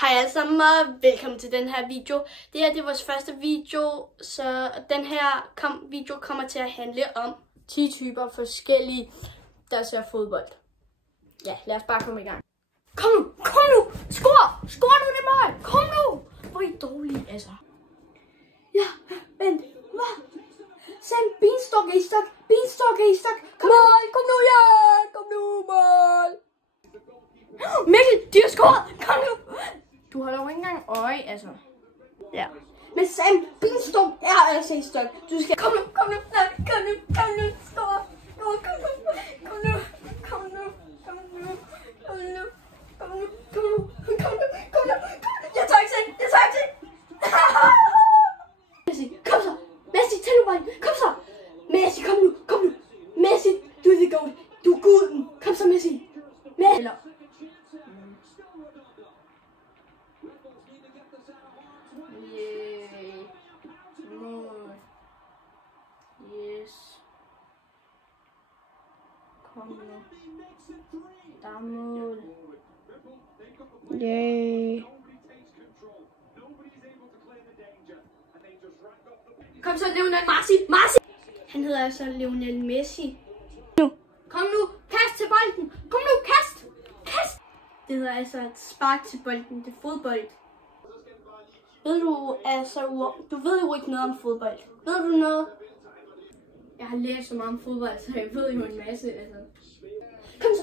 Hej alle sammen og velkommen til den her video. Det her det er vores første video, så den her video kommer til at handle om 10 typer forskellige, der ser fodbold. Ja, lad os bare komme i gang. Kom nu! Skor nu det mål! Kom nu! Hvor er I dårlige, altså. Ja, vent. Hvad? Send beanstalk i stok. Kom nu, ja! Kom nu, mål! Mikkel, de har scoret! Kom nu! Du holder jo ikke engang øje, altså. Ja. Men Sam, beanstalk er altså i stok. Du skal... Kom nu! Skår! Kom nu! Jeg tager ikke se! Messi, kom så! Messi, tag nu bolden! Kom så! Messi, kom nu! Messi, du er the goat! Du er guden! Kom så, Messi! Eller... Mål. Yes. Kom nu. Der er mål. Yay. Kom så, Lionel Messi. Han hedder altså Lionel Messi. Kom nu, kast til bolden. Kom nu, kast. Det hedder altså et spark til bolden. Det er fodbold. Ved du, altså, du ved jo ikke noget om fodbold. Ved du noget? Jeg har læst så meget om fodbold, så jeg ved jo en masse, altså. Kom så.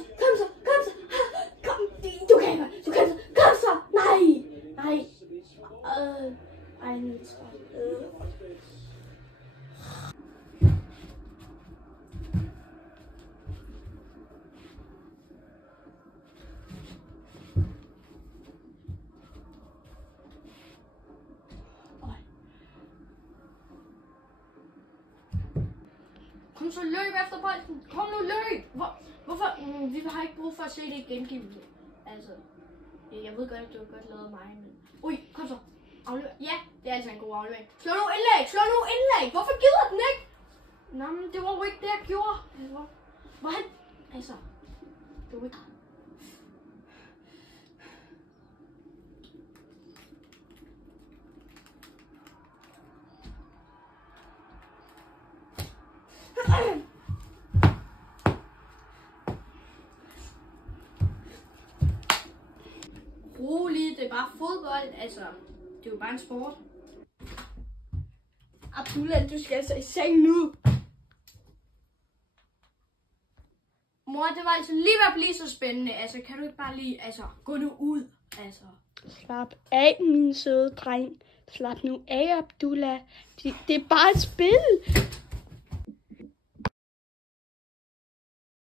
Kom, du kan så. Kom så. Nej. Ej, Niels. Kom så, løb efter bolden. Kom nu, løb. Hvorfor? Vi har ikke brug for at se det i gengivelse. Altså, jeg ved godt, at du har godt lavet mig, men... Ui, kom så. Aflevering. Ja, det er altså en god aflevering. Slå nu indlæg. Hvorfor gider den ikke? Nå, men det var jo ikke det, jeg gjorde. Hvordan? Altså, det var ikke... Rolig, det er bare fodbold, altså, det er jo bare en sport. Abdullah, du skal altså i seng nu. Mor, det var altså lige ved at blive så spændende, altså, kan du ikke bare lige, altså, gå nu ud, altså. Slap af, min søde dreng. Slap nu af, Abdullah. Det er bare et spil.